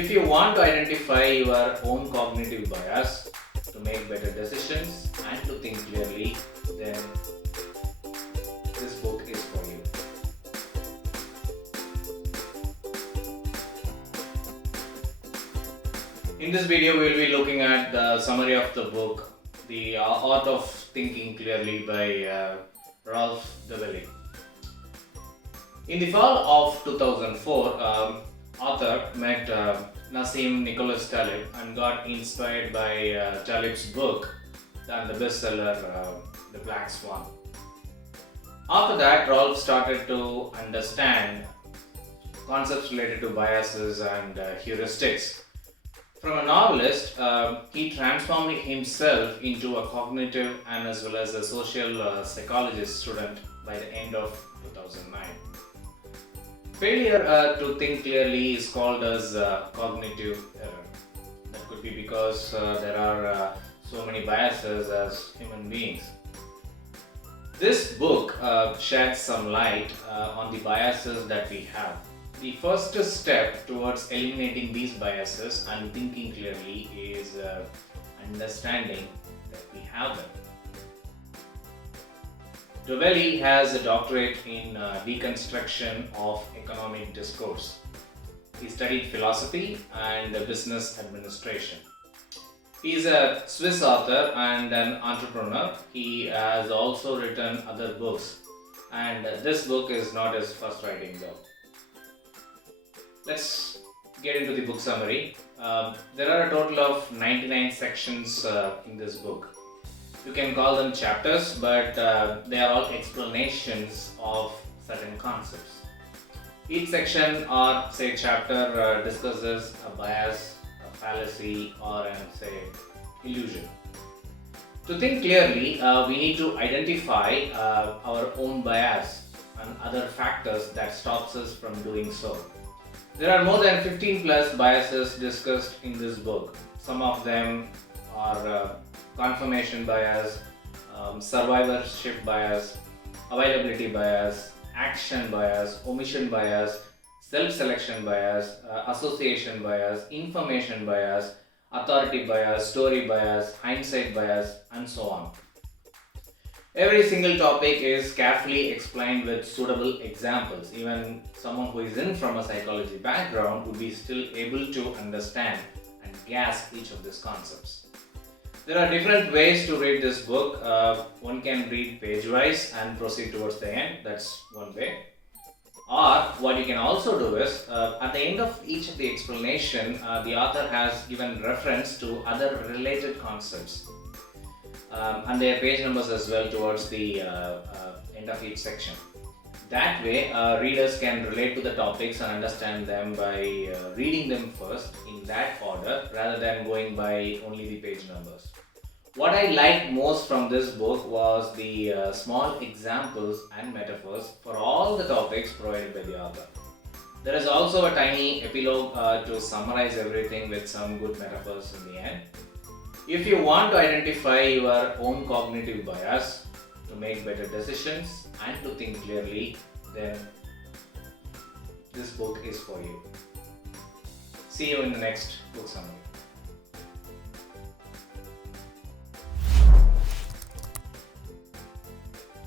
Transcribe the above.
If you want to identify your own cognitive bias to make better decisions and to think clearly, then this book is for you. In this video, we will be looking at the summary of the book, The Art of Thinking Clearly by Rolf Dobelli. In the fall of 2004, author met Nassim Nicholas Taleb and got inspired by Taleb's book and the bestseller The Black Swan. After that, Rolf started to understand concepts related to biases and heuristics. From a novelist, he transformed himself into a cognitive and as well as a social psychologist student by the end of 2009. Failure to think clearly is called as cognitive error. That could be because there are so many biases as human beings. This book sheds some light on the biases that we have. The first step towards eliminating these biases and thinking clearly is understanding that we have them. Dobelli has a doctorate in deconstruction of economic discourse. He studied philosophy and business administration. He is a Swiss author and an entrepreneur. He has also written other books, and this book is not his first writing though. Let's get into the book summary. There are a total of 99 sections in this book. You can call them chapters, but they are all explanations of certain concepts. Each section or say chapter discusses a bias, a fallacy, or an illusion. To think clearly, we need to identify our own bias and other factors that stops us from doing so. There are more than 15 plus biases discussed in this book. Some of them are confirmation bias, survivorship bias, availability bias, action bias, omission bias, self-selection bias, association bias, information bias, authority bias, story bias, hindsight bias, and so on. Every single topic is carefully explained with suitable examples. Even someone who isn't from a psychology background would be still able to understand and grasp each of these concepts. There are different ways to read this book. One can read page-wise and proceed towards the end. That's one way. Or what you can also do is, at the end of each of the explanation, the author has given reference to other related concepts. And their page numbers as well towards the end of each section. That way, readers can relate to the topics and understand them by reading them first in that order rather than going by only the page numbers. What I liked most from this book was the small examples and metaphors for all the topics provided by the author. There is also a tiny epilogue to summarize everything with some good metaphors in the end. If you want to identify your own cognitive bias to make better decisions and to think clearly, then this book is for you. See you in the next book summary.